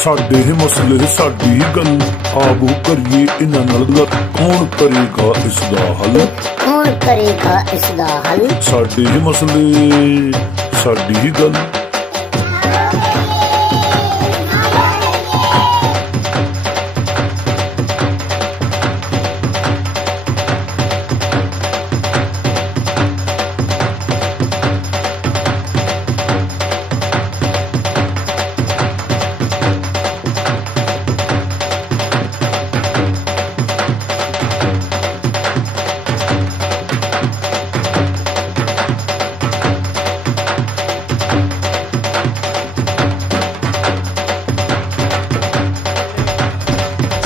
साडे ही मसले साडी ही गल आबू करिए इन्हां नाल गल कौन करेगा इसदा हल कौन करेगा इसदा हल साडे ही मसले साडी ही गल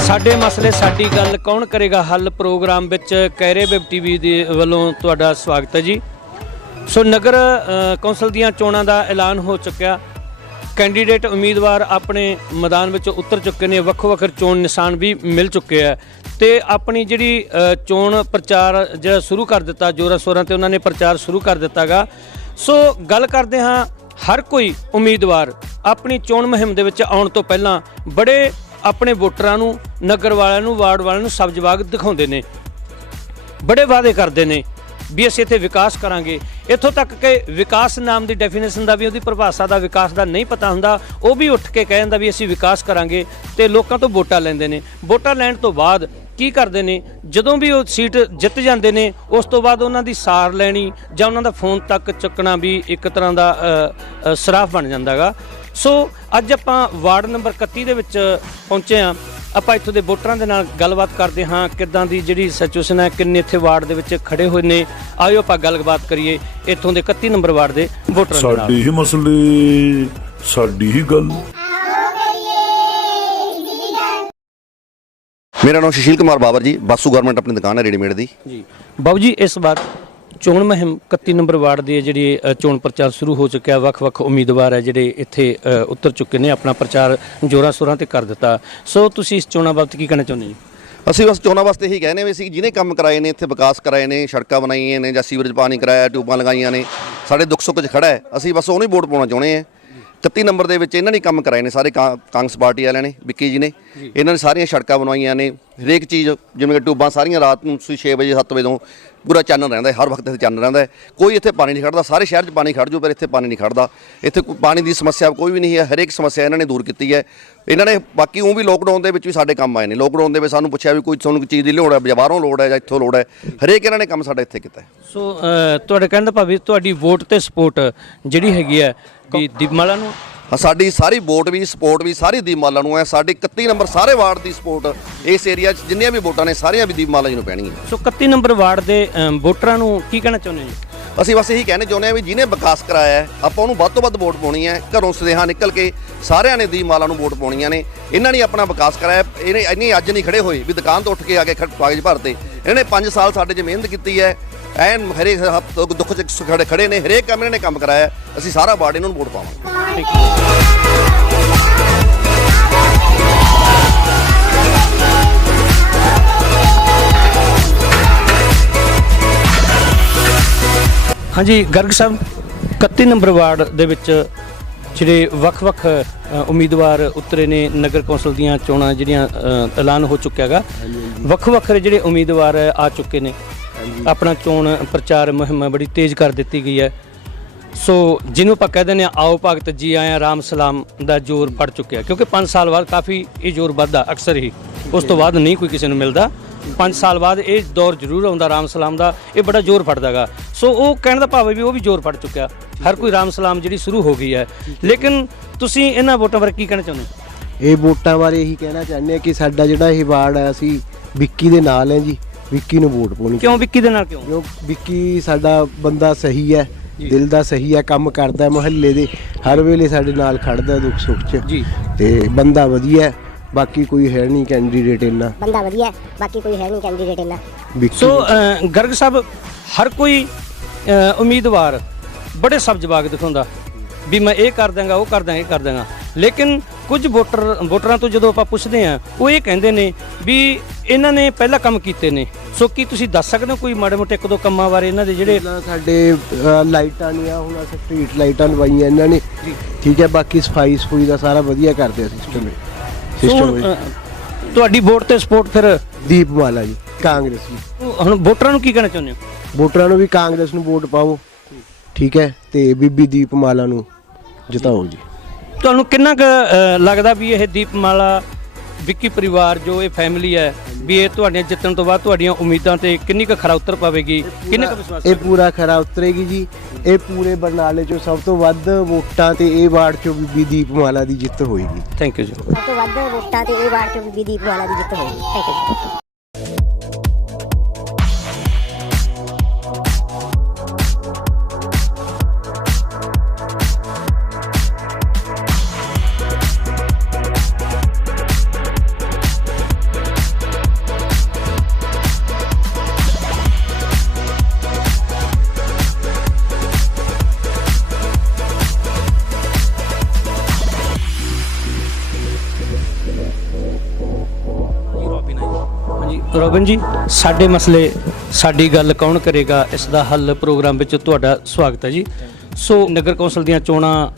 ਸਾਡੇ ਮਸਲੇ ਸਾਡੀ ਗੱਲ ਕੌਣ ਕਰੇਗਾ ਹੱਲ ਪ੍ਰੋਗਰਾਮ ਵਿੱਚ ਕੈਰੇ ਵੈਬ ਟੀਵੀ ਦੇ ਵੱਲੋਂ ਤੁਹਾਡਾ ਸਵਾਗਤ ਹੈ ਜੀ। ਸੋ ਨਗਰ ਕੌਂਸਲ ਦੀਆਂ ਚੋਣਾਂ ਦਾ ਐਲਾਨ ਹੋ ਚੁੱਕਿਆ। ਕੈਂਡੀਡੇਟ ਉਮੀਦਵਾਰ ਆਪਣੇ ਮੈਦਾਨ ਵਿੱਚ ਉਤਰ ਚੁੱਕੇ ਨੇ। ਵੱਖ-ਵੱਖ ਚੋਣ ਨਿਸ਼ਾਨ ਵੀ ਮਿਲ ਚੁੱਕੇ ਹੈ ਤੇ ਆਪਣੀ ਜਿਹੜੀ ਚੋਣ ਪ੍ਰਚਾਰ ਜਿਹੜਾ ਸ਼ੁਰੂ ਕਰ ਦਿੱਤਾ ਜ਼ੋਰਾਂ ਸ਼ੋਰਾਂ ਤੇ ਉਹਨਾਂ ਨੇ ਪ੍ਰਚਾਰ ਸ਼ੁਰੂ ਕਰ ਦਿੱਤਾਗਾ। ਸੋ ਗੱਲ ਕਰਦੇ ਹਾਂ, ਹਰ ਕੋਈ ਉਮੀਦਵਾਰ ਆਪਣੀ ਚੋਣ ਮੁਹਿੰਮ ਦੇ ਵਿੱਚ ਆਉਣ ਤੋਂ ਪਹਿਲਾਂ ਬੜੇ ਆਪਣੇ ਵੋਟਰਾਂ ਨੂੰ, ਨਗਰ ਵਾਲਿਆਂ ਨੂੰ, ਵਾਰਡ ਵਾਲਿਆਂ ਨੂੰ ਸਬਜ਼ ਬਾਗ ਦਿਖਾਉਂਦੇ ਨੇ, ਬੜੇ ਵਾਅਦੇ ਕਰਦੇ ਨੇ ਵੀ ਅਸੀਂ ਇੱਥੇ ਵਿਕਾਸ ਕਰਾਂਗੇ। ਇੱਥੋਂ ਤੱਕ ਕਿ ਵਿਕਾਸ ਨਾਮ ਦੀ ਡੈਫੀਨੇਸ਼ਨ ਦਾ ਵੀ, ਉਹਦੀ ਪਰਿਭਾਸ਼ਾ ਦਾ, ਵਿਕਾਸ ਦਾ ਨਹੀਂ ਪਤਾ ਹੁੰਦਾ। ਉਹ ਵੀ ਉੱਠ ਕੇ ਕਹਿ ਜਾਂਦਾ ਵੀ ਅਸੀਂ ਵਿਕਾਸ ਕਰਾਂਗੇ ਤੇ ਲੋਕਾਂ ਤੋਂ ਵੋਟਾਂ ਲੈਂਦੇ ਨੇ। ਵੋਟਾਂ ਲੈਣ ਤੋਂ ਬਾਅਦ ਕੀ ਕਰਦੇ ਨੇ, ਜਦੋਂ ਵੀ ਉਹ ਸੀਟ ਜਿੱਤ ਜਾਂਦੇ ਨੇ ਉਸ ਤੋਂ ਬਾਅਦ ਉਹਨਾਂ ਦੀ ਸਾਰ ਲੈਣੀ ਜਾਂ ਉਹਨਾਂ ਦਾ ਫੋਨ ਤੱਕ ਚੁੱਕਣਾ ਵੀ ਇੱਕ ਤਰ੍ਹਾਂ ਦਾ ਸਰਾਫ ਬਣ ਜਾਂਦਾ ਗਾ। ਸੋ ਅੱਜ ਆਪਾਂ ਵਾਰਡ ਨੰਬਰ 31 ਦੇ ਵਿੱਚ ਪਹੁੰਚੇ ਹਾਂ। ਆਪਾਂ ਇੱਥੋਂ ਦੇ ਵੋਟਰਾਂ ਦੇ ਨਾਲ ਗੱਲਬਾਤ ਕਰਦੇ ਹਾਂ, ਕਿੱਦਾਂ ਦੀ ਜਿਹੜੀ ਸਿਚੁਏਸ਼ਨ ਹੈ, ਕਿੰਨੇ ਇੱਥੇ ਵਾਰਡ ਦੇ ਵਿੱਚ ਖੜੇ ਹੋਏ ਨੇ। ਆਇਓ ਆਪਾਂ ਗੱਲਬਾਤ ਕਰੀਏ ਇੱਥੋਂ ਦੇ 31 ਨੰਬਰ ਵਾਰਡ ਦੇ ਵੋਟਰਾਂ ਦੇ ਨਾਲ। ਸਾਡੀ ਹੀ ਮਸਲੇ ਸਾਡੀ ਹੀ ਗੱਲ। मेरा नाम सुशील कुमार बाबर जी, बासु गवर्नमेंट अपनी दुकान है रेडीमेड दी ਜੀ ਬਾਬੂ ਜੀ, ਇਸ ਵਾਰ ਚੋਣ ਮੁਹਿੰਮ 31 ਨੰਬਰ ਵਾਰਡ ਦੀ ਜਿਹੜੀ ਚੋਣ ਪ੍ਰਚਾਰ ਸ਼ੁਰੂ ਹੋ ਚੁੱਕਿਆ। ਵੱਖ-ਵੱਖ ਉਮੀਦਵਾਰ ਹੈ ਜਿਹੜੇ ਇੱਥੇ ਉਤਰ ਚੁੱਕੇ ਨੇ, ਆਪਣਾ ਪ੍ਰਚਾਰ ਜ਼ੋਰਾਂ ਸ਼ੋਰਾਂ ਤੇ ਕਰ ਦਿੱਤਾ। ਸੋ ਤੁਸੀਂ ਇਸ ਚੋਣਾਂ ਬਾਬਤ ਕੀ ਕਹਿਣਾ ਚਾਹੁੰਦੇ ਜੀ? ਅਸੀਂ ਬਸ ਚੋਣਾਂ ਵਾਸਤੇ ਇਹੀ ਕਹਿੰਦੇ ਵੀ ਅਸੀਂ ਜਿਹਨੇ ਕੰਮ ਕਰਾਏ ਨੇ, ਇੱਥੇ ਵਿਕਾਸ ਕਰਾਏ ਨੇ, ਸੜਕਾਂ ਬਣਾਈਆਂ ਨੇ ਜਾਂ ਸੀਵਰੇਜ ਪਾਣੀ ਕਰਾਇਆ, ਟਿਊਬਾਂ ਲਗਾਈਆਂ ਨੇ, ਸਾਡੇ ਦੁੱਖ ਸੁੱਖ 'ਚ ਖੜਾ ਹੈ, ਅਸੀਂ ਬਸ ਉਹਨੂੰ ਹੀ ਵੋਟ ਪਾਉਣਾ ਚਾਹੁੰਦੇ ਹਾਂ। 31 ਨੰਬਰ ਦੇ ਵਿੱਚ ਇਹਨਾਂ ਨੇ ਕੰਮ ਕਰਾਏ ਨੇ ਸਾਰੇ, ਕਾਂਗਰਸ ਪਾਰਟੀ ਵਾਲਿਆਂ ਨੇ, ਵਿੱਕੀ ਜੀ ਨੇ। ਇਹਨਾਂ ਨੇ ਸਾਰੀਆਂ ਸੜਕਾਂ ਬਣਵਾਈਆਂ ਨੇ, ਹਰੇਕ ਚੀਜ਼ ਜਿਵੇਂ ਕਿ ਟਿਊਬਾਂ ਸਾਰੀਆਂ ਰਾਤ ਨੂੰ 6 ਵਜੇ 7 ਵਜੇ ਤੋਂ ਪੂਰਾ ਚਾਨਣ ਰਹਿੰਦਾ ਹੈ, ਹਰ ਵਕਤ ਇੱਥੇ ਚਾਨਣ ਰਹਿੰਦਾ ਹੈ। ਕੋਈ ਇੱਥੇ ਪਾਣੀ ਨਹੀਂ ਖੜਦਾ, ਸਾਰੇ ਸ਼ਹਿਰ 'ਚ ਪਾਣੀ ਖੜ ਜੂ ਪਰ ਇੱਥੇ ਪਾਣੀ ਨਹੀਂ ਖੜਦਾ। ਇੱਥੇ ਪਾਣੀ ਦੀ ਸਮੱਸਿਆ ਕੋਈ ਵੀ ਨਹੀਂ ਹੈ, ਹਰੇਕ ਸਮੱਸਿਆ ਇਹਨਾਂ ਨੇ ਦੂਰ ਕੀਤੀ ਹੈ। ਇਹਨਾਂ ਨੇ ਬਾਕੀ ਉਹ ਵੀ ਲੋਕਡਾਊਨ ਦੇ ਵਿੱਚ ਵੀ ਸਾਡੇ ਕੰਮ ਆਏ ਨੇ। ਲੋਕਡਾਊਨ ਦੇ ਵਿੱਚ ਸਾਨੂੰ ਪੁੱਛਿਆ ਵੀ ਕੋਈ ਤੁਹਾਨੂੰ ਚੀਜ਼ ਦੀ ਲੋੜ ਹੈ, ਜਾਂ ਬਾਹਰੋਂ ਲੋੜ ਹੈ ਜਾਂ ਇੱਥੋਂ ਲੋੜ ਹੈ, ਹਰੇਕ ਇਹਨਾਂ ਨੇ ਕੰਮ ਸਾਡਾ ਇੱਥੇ ਕੀਤਾ ਹੈ। ਸੋ ਤੁਹਾਡੇ ਕਹਿਣ ਦਾ ਭਾਵ ਵੀ ਤੁਹਾਡੀ ਵੋਟ ਤੇ ਸਪੋਰਟ ਜਿਹੜੀ ਹੈਗੀ ਹੈ ਵੀ ਦੀਪਮਾਲਾ ਨੂੰ? ਸਾਡੀ ਸਾਰੀ ਵੋਟ ਵੀ ਸਪੋਰਟ ਵੀ ਸਾਰੀ ਦੀਪਮਾਲਾ ਨੂੰ ਹੈ। ਸਾਡੀ 31 ਨੰਬਰ ਸਾਰੇ ਵਾਰਡ ਦੀ ਸਪੋਰਟ ਇਸ ਏਰੀਆ 'ਚ ਜਿੰਨੀਆਂ ਵੀ ਵੋਟਾਂ ਨੇ ਸਾਰੀਆਂ ਵੀ ਦੀਪਮਾਲਾ ਜੀ ਨੂੰ ਪੈਣੀਆਂ। ਸੋ 31 ਨੰਬਰ ਵਾਰਡ ਦੇ ਵੋਟਰਾਂ ਨੂੰ ਕੀ ਕਹਿਣਾ ਚਾਹੁੰਦੇ ਜੀ? ਅਸੀਂ ਬਸ ਇਹੀ ਕਹਿਣਾ ਚਾਹੁੰਦੇ ਹਾਂ ਵੀ ਜਿਹਨੇ ਵਿਕਾਸ ਕਰਾਇਆ ਹੈ ਆਪਾਂ ਉਹਨੂੰ ਵੱਧ ਤੋਂ ਵੱਧ ਵੋਟ ਪਾਉਣੀ ਹੈ। ਘਰੋਂ ਸੁਨੇਹਾ ਨਿਕਲ ਕੇ ਸਾਰਿਆਂ ਨੇ ਦੀਪਮਾਲਾ ਨੂੰ ਵੋਟ ਪਾਉਣੀਆਂ ਨੇ। ਇਹਨਾਂ ਨੇ ਆਪਣਾ ਵਿਕਾਸ ਕਰਾਇਆ, ਇਹਨੇ ਇੰਨੀ ਅੱਜ ਨਹੀਂ ਖੜੇ ਹੋਏ ਵੀ ਦੁਕਾਨ ਤੋਂ ਉੱਠ ਕੇ ਆ ਕੇ ਕਾਗਜ਼ ਭਰਤੇ। ਇਹਨਾਂ ਨੇ 5 ਸਾਲ ਸਾਡੇ 'ਚ ਮਿਹਨਤ ਕੀਤੀ ਹੈ, ਐਨ ਹਰੇਕ ਦੁੱਖ 'ਚ ਖੜੇ ਨੇ, ਹਰੇਕ ਕੰਮ ਇਹਨਾਂ ਨੇ ਕੰਮ ਕਰਾਇਆ। ਅਸੀਂ ਸਾਰਾ ਵਾਰਡ ਇਹਨਾਂ ਨੂੰ ਵੋਟ ਪਾਵਾਂਗੇ। ਹਾਂਜੀ ਗਰਗ ਸਾਹਿਬ, 31 ਨੰਬਰ ਵਾਰਡ ਦੇ ਵਿੱਚ ਜਿਹੜੇ ਵੱਖ-ਵੱਖ ਉਮੀਦਵਾਰ ਉਤਰੇ ਨੇ। ਨਗਰ ਕੌਂਸਲ ਦੀਆਂ ਚੋਣਾਂ ਜਿਹੜੀਆਂ ਐਲਾਨ ਹੋ ਚੁੱਕਿਆ ਗਾ। ਵੱਖ-ਵੱਖ ਜਿਹੜੇ ਉਮੀਦਵਾਰ ਆ ਚੁੱਕੇ ਨੇ, ਆਪਣਾ ਚੋਣ ਪ੍ਰਚਾਰ ਮੁਹਿੰਮ ਬੜੀ ਤੇਜ਼ ਕਰ ਦਿੱਤੀ ਗਈ ਹੈ। ਸੋ ਜਿਹਨੂੰ ਆਪਾਂ ਕਹਿ ਦਿੰਦੇ ਹਾਂ ਆਓ ਭਗਤ ਜੀ ਆਇਆ ਰਾਮ ਸਲਾਮ ਦਾ ਜ਼ੋਰ ਪੜ ਚੁੱਕਿਆ, ਕਿਉਂਕਿ 5 ਸਾਲ ਬਾਅਦ ਕਾਫੀ ਇਹ ਜ਼ੋਰ ਵੱਧਦਾ ਅਕਸਰ ਹੀ, ਉਸ ਤੋਂ ਬਾਅਦ ਨਹੀਂ ਕੋਈ ਕਿਸੇ ਨੂੰ ਮਿਲਦਾ। 5 ਸਾਲ ਬਾਅਦ ਇਹ ਦੌਰ ਜ਼ਰੂਰ ਆਉਂਦਾ ਰਾਮ ਸਲਾਮ ਦਾ, ਇਹ ਬੜਾ ਜ਼ੋਰ ਫੜਦਾ ਗਾ। ਸੋ ਉਹ ਕਹਿਣ ਦਾ ਭਾਵ ਹੈ ਵੀ ਉਹ ਵੀ ਜ਼ੋਰ ਫੜ ਚੁੱਕਿਆ, ਹਰ ਕੋਈ ਰਾਮ ਸਲਾਮ ਜਿਹੜੀ ਸ਼ੁਰੂ ਹੋ ਗਈ ਹੈ। ਲੇਕਿਨ ਤੁਸੀਂ ਇਹਨਾਂ ਵੋਟਾਂ ਬਾਰੇ ਕੀ ਕਹਿਣਾ ਚਾਹੁੰਦੇ? ਇਹ ਵੋਟਾਂ ਬਾਰੇ ਇਹੀ ਕਹਿਣਾ ਚਾਹੁੰਦੇ ਹਾਂ ਕਿ ਸਾਡਾ ਜਿਹੜਾ ਇਹ ਵਾਰਡ ਹੈ, ਅਸੀਂ ਵਿੱਕੀ ਦੇ ਨਾਲ ਹੈ ਜੀ। ਵਿੱਕੀ ਨੂੰ ਵੋਟ ਪਾਉਣੀ। ਕਿਉਂ ਵਿੱਕੀ ਦੇ ਨਾਲ? ਕਿਉਂ? ਵਿੱਕੀ ਸਾਡਾ ਬੰਦਾ ਸਹੀ ਹੈ, ਦਿਲ ਦਾ ਸਹੀ ਹੈ, ਕੰਮ ਕਰਦਾ, ਮੁਹੱਲੇ ਦੇ ਹਰ ਵੇਲੇ ਸਾਡੇ ਨਾਲ ਖੜਦਾ ਦੁੱਖ ਸੁੱਖ 'ਚ ਜੀ, ਤੇ ਬੰਦਾ ਵਧੀਆ। ਬਾਕੀ ਕੋਈ ਹੈ ਨਹੀਂ ਕੈਂਡੀਡੇਟ ਇੰਨਾ। ਬੰਦਾ ਵਧੀਆ, ਬਾਕੀ ਕੋਈ ਹੈ ਨਹੀਂ ਕੈਂਡੀਡੇਟ ਇੰਨਾ। ਸੋ ਗਰਗ ਸਾਹਿਬ, ਹਰ ਕੋਈ ਉਮੀਦਵਾਰ ਬੜੇ ਸਬਜ਼ ਬਾਗ ਦਿਖਾਉਂਦਾ ਵੀ ਮੈਂ ਇਹ ਕਰ ਦਾਂਗਾ, ਉਹ ਕਰ ਦਾਂਗਾ, ਇਹ ਕਰ ਦਾਂਗਾ। ਲੇਕਿਨ ਕੁਝ ਵੋਟਰਾਂ ਤੋਂ ਜਦੋਂ ਆਪਾਂ ਪੁੱਛਦੇ ਹਾਂ, ਉਹ ਇਹ ਕਹਿੰਦੇ ਨੇ ਵੀ ਇਹਨਾਂ ਨੇ ਪਹਿਲਾਂ ਕੰਮ ਕੀਤੇ ਨੇ। ਸੋ ਕੀ ਤੁਸੀਂ ਦੱਸ ਸਕਦੇ ਹੋ ਕੋਈ ਮਾੜੇ ਮੋਟੇ 1-2 ਕੰਮਾਂ ਬਾਰੇ ਇਹਨਾਂ ਦੇ ਜਿਹੜੇ? ਸਾਡੇ ਲਾਈਟਾਂ ਨਹੀਂ ਆ, ਹੁਣ ਅਸੀਂ ਸਟਰੀਟ ਲਾਈਟਾਂ ਲਵਾਈਆਂ ਇਹਨਾਂ ਨੇ, ਠੀਕ ਹੈ। ਬਾਕੀ ਸਫਾਈ ਦਾ ਸਾਰਾ ਵਧੀਆ ਕਰਦੇ ਆ ਸਿਸਟਮ। ਸਿਸਟਮ ਤੁਹਾਡੀ ਵੋਟ ਤੇ ਸਪੋਰਟ ਫਿਰ ਦੀਪਮਾਲਾ ਜੀ, ਕਾਂਗਰਸ ਜੀ। ਹੁਣ ਵੋਟਰਾਂ ਨੂੰ ਕੀ ਕਹਿਣਾ ਚਾਹੁੰਦੇ ਹੋ? ਵੋਟਰਾਂ ਨੂੰ ਵੀ ਕਾਂਗਰਸ ਨੂੰ ਵੋਟ ਪਾਓ, ਠੀਕ ਹੈ, ਤੇ ਬੀਬੀ ਦੀਪਮਾਲਾ ਨੂੰ ਜਿਤਾਓ ਜੀ। ਤੁਹਾਨੂੰ ਕਿੰਨਾ ਕੁ ਲੱਗਦਾ ਵੀ ਇਹ ਦੀਪਮਾਲਾ ਵਿੱਕੀ ਪਰਿਵਾਰ ਜੋ ਇਹ ਫੈਮਿਲੀ ਹੈ ਵੀ ਇਹ ਤੁਹਾਡੀਆਂ ਜਿੱਤਣ ਤੋਂ ਬਾਅਦ ਤੁਹਾਡੀਆਂ ਉਮੀਦਾਂ ਤੇ ਕਿੰਨੀ ਕੁ ਖਰਾ ਉਤਰ ਪਾਵੇਗੀ, ਕਿੰਨਾ ਕੁ ਵਿਸ਼ਵਾਸ? ਇਹ ਪੂਰਾ ਖਰਾ ਉਤਰੇਗੀ ਜੀ। ਇਹ ਪੂਰੇ ਬਰਨਾਲੇ ਚੋਂ ਸਭ ਤੋਂ ਵੱਧ ਵੋਟਾਂ ਤੇ ਇਹ ਵਾਰਡ ਚੋਂ ਬੀਬੀ ਦੀਪਮਾਲਾ ਦੀ ਜਿੱਤ ਹੋਏਗੀ। ਥੈਂਕ ਯੂ ਜੀ। ਸਭ ਤੋਂ ਵੱਧ ਵੋਟਾਂ ਤੇ ਇਹ ਵਾਰਡ ਚੋਂ ਬੀਬੀ ਦੀਪਮਾਲਾ ਦੀ ਜਿੱਤ ਹੋਈ। Thank you. ਹਾਂਜੀ ਰੋਬਿਨ ਜੀ, ਸਾਡੇ ਮਸਲੇ ਸਾਡੀ ਗੱਲ ਕੌਣ ਕਰੇਗਾ ਇਸ ਦਾ ਹੱਲ ਪ੍ਰੋਗਰਾਮ ਵਿੱਚ ਤੁਹਾਡਾ ਸਵਾਗਤ ਹੈ ਜੀ। ਸੋ ਨਗਰ ਕੌਂਸਲ ਦੀਆਂ ਚੋਣਾਂ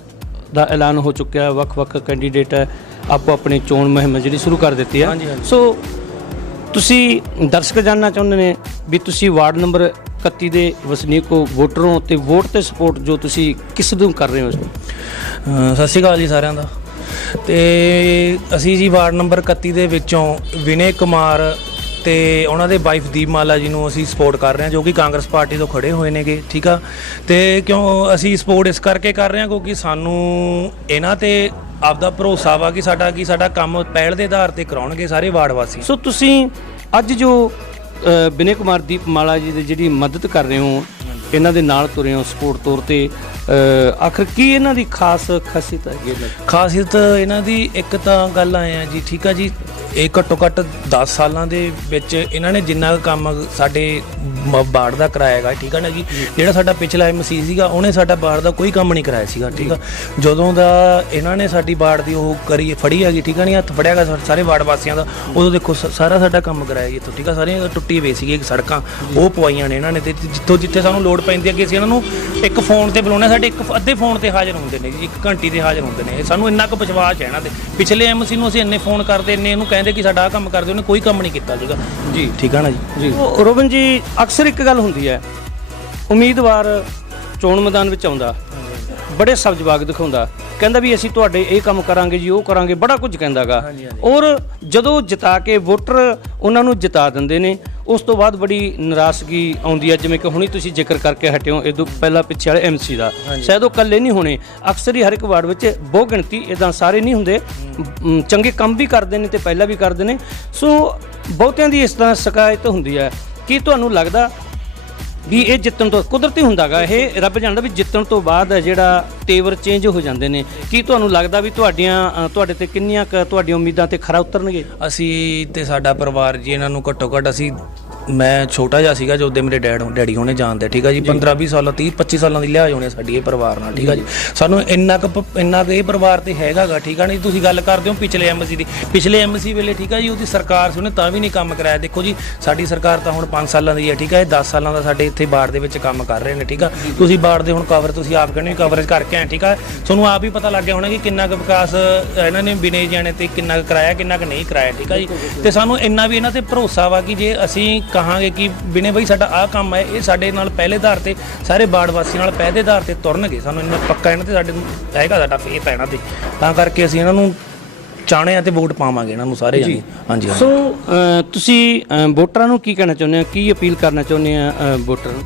ਦਾ ਐਲਾਨ ਹੋ ਚੁੱਕਿਆ ਹੈ, ਵੱਖ-ਵੱਖ ਕੈਂਡੀਡੇਟ ਹੈ ਆਪੋ ਆਪਣੀ ਚੋਣ ਮੁਹਿੰਮ ਜਿਹੜੀ ਸ਼ੁਰੂ ਕਰ ਦਿੱਤੀ ਹੈ। ਸੋ ਤੁਸੀਂ ਦਰਸ਼ਕ ਜਾਣਨਾ ਚਾਹੁੰਦੇ ਨੇ ਵੀ ਤੁਸੀਂ ਵਾਰਡ ਨੰਬਰ 31 ਦੇ ਵਸਨੀਕ ਹੋ, ਵੋਟਰ ਹੋ ਤੇ ਵੋਟ ਤੇ ਸਪੋਰਟ ਜੋ ਤੁਸੀਂ ਕਿਸ ਨੂੰ ਕਰ ਰਹੇ ਹੋ? ਸਤਿ ਸ਼੍ਰੀ ਅਕਾਲ ਜੀ ਸਾਰਿਆਂ ਦਾ। ਤੇ ਅਸੀਂ ਜੀ ਵਾਰਡ ਨੰਬਰ 31 ਦੇ ਵਿੱਚੋਂ ਵਿਨੇ ਕੁਮਾਰ ਤੇ ਉਹਨਾਂ ਦੇ ਵਾਈਫ ਦੀਪਮਾਲਾ ਜੀ ਨੂੰ ਅਸੀਂ ਸਪੋਰਟ ਕਰ ਰਹੇ ਹਾਂ, ਜੋ ਕਿ ਕਾਂਗਰਸ ਪਾਰਟੀ ਤੋਂ ਖੜੇ ਹੋਏ ਨੇਗੇ, ਠੀਕ ਆ। ਤੇ ਕਿਉਂ ਅਸੀਂ ਸਪੋਰਟ ਇਸ ਕਰਕੇ ਕਰ ਰਹੇ ਹਾਂ ਕਿਉਂਕਿ ਸਾਨੂੰ ਇਹਨਾਂ ਤੇ ਆਪਦਾ ਭਰੋਸਾ ਵਾ ਕਿ ਸਾਡਾ ਕੰਮ ਪਹਿਲ ਦੇ ਆਧਾਰ ਤੇ ਕਰਾਉਣਗੇ ਸਾਰੇ ਵਾਰਡ ਵਾਸੀ। ਸੋ ਤੁਸੀਂ ਅੱਜ ਜੋ ਵਿਨੇ ਕੁਮਾਰ ਦੀਪਮਾਲਾ ਜੀ ਦੀ ਜਿਹੜੀ ਮਦਦ ਕਰ ਰਹੇ ਹੋ, ਇਹਨਾਂ ਦੇ ਨਾਲ ਤੁਰੇ ਹੋ ਸਪੋਰਟ ਤੌਰ ਤੇ, ਆਖਰ ਕੀ ਇਹਨਾਂ ਦੀ ਖਾਸ ਖਾਸੀਅਤ ਹੈਗੀ? ਖਾਸੀਅਤ ਇਹਨਾਂ ਦੀ ਇੱਕ ਤਾਂ ਗੱਲ ਆਏ ਆ ਜੀ, ਠੀਕ ਆ ਜੀ, ਇਹ ਘੱਟੋ ਘੱਟ 10 ਸਾਲਾਂ ਦੇ ਵਿੱਚ ਇਹਨਾਂ ਨੇ ਜਿੰਨਾ ਕੁ ਕੰਮ ਸਾਡੇ ਵਾਰਡ ਦਾ ਕਰਾਇਆ ਹੈਗਾ, ਠੀਕ ਆ ਨਾ ਜੀ। ਜਿਹੜਾ ਸਾਡਾ ਪਿਛਲਾ ਐਮਸੀ ਸੀਗਾ ਉਹਨੇ ਸਾਡਾ ਵਾਰਡ ਦਾ ਕੋਈ ਕੰਮ ਨਹੀਂ ਕਰਾਇਆ ਸੀਗਾ, ਠੀਕ ਆ। ਜਦੋਂ ਦਾ ਇਹਨਾਂ ਨੇ ਸਾਡੀ ਵਾਰਡ ਦੀ ਉਹ ਕਰੀ ਫੜੀ ਹੈਗੀ, ਠੀਕ ਆ, ਨਹੀਂ ਹੱਥ ਫੜਿਆ ਗਿਆ ਸਾਰੇ ਵਾਰਡ ਵਾਸੀਆਂ ਦਾ, ਉਦੋਂ ਦੇਖੋ ਸਾਰਾ ਸਾਡਾ ਕੰਮ ਕਰਾਇਆ ਜੀ ਇੱਥੋਂ, ਠੀਕ ਆ। ਸਾਰੀਆਂ ਟੁੱਟੀ ਹੋਈ ਸੀਗੀ ਸੜਕਾਂ, ਉਹ ਪਵਾਈਆਂ ਨੇ ਇਹਨਾਂ ਨੇ, ਤੇ ਜਿੱਥੇ ਸਾਨੂੰ ਲੋੜ ਪੈਂਦੀ ਅੱਗੇ ਅਸੀਂ ਇਹਨਾਂ ਨੂੰ ਇੱਕ ਫੋਨ ਤੇ ਬੁਲਾਉਣਾ, ਸਾਡੇ ਇੱਕ ਅੱਧੇ ਫੋਨ ਤੇ ਹਾਜ਼ਰ ਹੁੰਦੇ ਨੇ ਜੀ, 1 ਘੰਟੇ ਤੇ ਹਾਜ਼ਰ ਹੁੰਦੇ ਨੇ। ਸਾਨੂੰ ਇੰਨਾ ਕੁ ਵਿਸ਼ਵਾਸ ਹੈ ਇਹਨਾਂ ਤੇ। ਪਿਛਲੇ ਐਮਸੀ ਨੂੰ ਅਸੀਂ ਇੰਨੇ ਫੋਨ ਕਰਦੇ, ਇੰਨੇ ਇਹਨੂੰ ਕਹਿੰਦੇ ਕਿ ਸਾਡਾ ਆਹ ਕੰਮ ਕਰਦੇ, ਉਹਨੇ ਕੋਈ ਕੰਮ ਨਹੀਂ ਕੀਤਾ ਸੀਗਾ ਜੀ, ਠੀਕ ਆ ਨਾ ਜੀ। ਰੋਬਨ ਜੀ, ਅਕਸਰ ਇੱਕ ਗੱਲ ਹੁੰਦੀ ਹੈ, ਉਮੀਦਵਾਰ ਚੋਣ ਮੈਦਾਨ ਵਿੱਚ ਆਉਂਦਾ, ਬੜੇ ਸਬਜ਼ ਬਾਗ ਦਿਖਾਉਂਦਾ, ਕਹਿੰਦਾ ਵੀ ਅਸੀਂ ਤੁਹਾਡੇ ਇਹ ਕੰਮ ਕਰਾਂਗੇ ਜੀ, ਉਹ ਕਰਾਂਗੇ, ਬੜਾ ਕੁਝ ਕਹਿੰਦਾਗਾ। ਔਰ ਜਦੋਂ ਜਿਤਾ ਕੇ ਵੋਟਰ ਉਹਨਾਂ ਨੂੰ ਜਿਤਾ ਦਿੰਦੇ ਨੇ, ਉਸ ਤੋਂ ਬਾਅਦ ਬੜੀ ਨਿਰਾਸ਼ਗੀ ਆਉਂਦੀ ਹੈ। ਜਿਵੇਂ ਕਿ ਹੁਣੀ ਤੁਸੀਂ ਜ਼ਿਕਰ ਕਰਕੇ ਹਟੇ ਹੋ, ਇਹਦੋਂ ਪਹਿਲਾਂ ਪਿੱਛੇ ਵਾਲੇ ਐਮਸੀ ਦਾ, ਸ਼ਾਇਦ ਉਹ ਇਕੱਲੇ ਨਹੀਂ ਹੋਣੇ, ਅਕਸਰ ਹੀ ਹਰ ਇੱਕ ਵਾਰਡ ਵਿੱਚ ਬਹੁ ਗਿਣਤੀ ਇੱਦਾਂ ਸਾਰੇ ਨਹੀਂ ਹੁੰਦੇ, ਚੰਗੇ ਕੰਮ ਵੀ ਕਰਦੇ ਨੇ ਤੇ ਪਹਿਲਾਂ ਵੀ ਕਰਦੇ ਨੇ। ਸੋ ਬਹੁਤਿਆਂ ਦੀ ਇਸ ਤਰ੍ਹਾਂ ਸ਼ਿਕਾਇਤ ਹੁੰਦੀ ਹੈ। ਕੀ ਤੁਹਾਨੂੰ ਲੱਗਦਾ ਵੀ ਇਹ ਜਿੱਤਣ ਤੋਂ ਕੁਦਰਤੀ ਹੁੰਦਾਗਾ, ਇਹ ਰੱਬ ਜਾਣਦਾ ਵੀ ਜਿੱਤਣ ਤੋਂ ਬਾਅਦ ਜਿਹੜਾ ਤੇਵਰ ਚੇਂਜ ਹੋ ਜਾਂਦੇ ਨੇ? ਕੀ ਤੁਹਾਨੂੰ ਲੱਗਦਾ ਵੀ ਤੁਹਾਡੇ ਤੇ ਕਿੰਨੀਆਂ ਕੁ ਤੁਹਾਡੀਆਂ ਉਮੀਦਾਂ ਤੇ ਖਰਾ ਉਤਰਨਗੇ? ਅਸੀਂ ਤੇ ਸਾਡਾ ਪਰਿਵਾਰ ਜੀ ਇਹਨਾਂ ਨੂੰ ਘੱਟੋ ਘੱਟ ਮੈਂ ਛੋਟਾ ਜਿਹਾ ਸੀਗਾ ਜਦੋਂ ਮੇਰੇ ਡੈਡੀ ਹੋਣੇ ਜਾਣਦੇ, ਠੀਕ ਆ ਜੀ। 15-20 ਸਾਲਾਂ 30-25 ਸਾਲਾਂ ਦੀ ਲਿਹਾਜ਼ ਹੋਣੀ ਸਾਡੀ ਇਹ ਪਰਿਵਾਰ ਨਾਲ, ਠੀਕ ਆ ਜੀ। ਸਾਨੂੰ ਇੰਨਾ ਕੁ ਇਹ ਪਰਿਵਾਰ ਤੇ ਹੈਗਾਗਾ, ਠੀਕ ਆ। ਨਹੀਂ ਤੁਸੀਂ ਗੱਲ ਕਰਦੇ ਹੋ ਪਿਛਲੇ ਐਮਸੀ ਦੀ, ਪਿਛਲੇ ਐਮਸੀ ਵੇਲੇ, ਠੀਕ ਆ ਜੀ, ਉਹਦੀ ਸਰਕਾਰ ਸੀ, ਉਹਨੇ ਤਾਂ ਵੀ ਨਹੀਂ ਕੰਮ ਕਰਾਇਆ। ਦੇਖੋ ਜੀ, ਸਾਡੀ ਸਰਕਾਰ ਤਾਂ ਹੁਣ 5 ਸਾਲਾਂ ਦੀ ਹੈ, ਠੀਕ ਆ। ਇਹ 10 ਸਾਲਾਂ ਦਾ ਸਾਡੇ ਇੱਥੇ ਵਾਰਡ ਦੇ ਵਿੱਚ ਕੰਮ ਕਰ ਰਹੇ ਨੇ, ਠੀਕ ਆ। ਤੁਸੀਂ ਵਾਰਡ ਦੇ ਹੁਣ ਤੁਸੀਂ ਆਪ ਕਹਿੰਦੇ ਕਵਰੇਜ ਕਰਕੇ ਆਏ, ਠੀਕ ਆ। ਤੁਹਾਨੂੰ ਆਪ ਹੀ ਪਤਾ ਲੱਗ ਗਿਆ ਹੋਣਾ ਕਿ ਕਿੰਨਾ ਕੁ ਵਿਕਾਸ ਇਹਨਾਂ ਨੇ ਬਿਨੇ ਜਾਣੇ ਤੇ ਕਿੰਨਾ ਕੁ ਕਰਾਇਆ, ਕਿੰਨਾ ਕੁ ਨਹੀਂ ਕਰਾਇਆ, ਠੀਕ ਆ ਜੀ। ਤੇ ਸਾਨੂੰ ਇੰਨਾ ਵੀ ਇਹਨਾਂ ਤੇ ਭਰੋਸਾ ਵਾ ਕਿ ਜੇ ਅਸੀਂ ਕਹਾਂਗੇ ਕਿ ਬਿਨੇ ਬਈ ਸਾਡਾ ਆਹ ਕੰਮ ਹੈ, ਇਹ ਸਾਡੇ ਨਾਲ ਪਹਿਲੇ ਆਧਾਰ ਤੇ ਸਾਰੇ ਵਾਰਡ ਵਾਸੀ ਨਾਲ ਪਹਿਲੇ ਆਧਾਰ ਤੇ ਤੁਰਨਗੇ। ਸਾਨੂੰ ਇੰਨਾ ਪੱਕਾ ਇਹਨਾਂ ਤੇ ਸਾਡੇ ਹੈਗਾ, ਸਾਡਾ ਫੇਥ ਹੈ ਇਹਨਾਂ ਤੇ, ਤਾਂ ਕਰਕੇ ਅਸੀਂ ਇਹਨਾਂ ਨੂੰ ਚਾਹੁੰਦੇ ਹਾਂ ਤੇ ਵੋਟ ਪਾਵਾਂਗੇ ਇਹਨਾਂ ਨੂੰ ਸਾਰੇ ਜੀ। ਹਾਂਜੀ। ਸੋ ਤੁਸੀਂ ਵੋਟਰਾਂ ਨੂੰ ਕੀ ਕਹਿਣਾ ਚਾਹੁੰਦੇ ਹੋ, ਕੀ ਅਪੀਲ ਕਰਨਾ ਚਾਹੁੰਦੇ ਆ ਵੋਟਰਾਂ ਨੂੰ?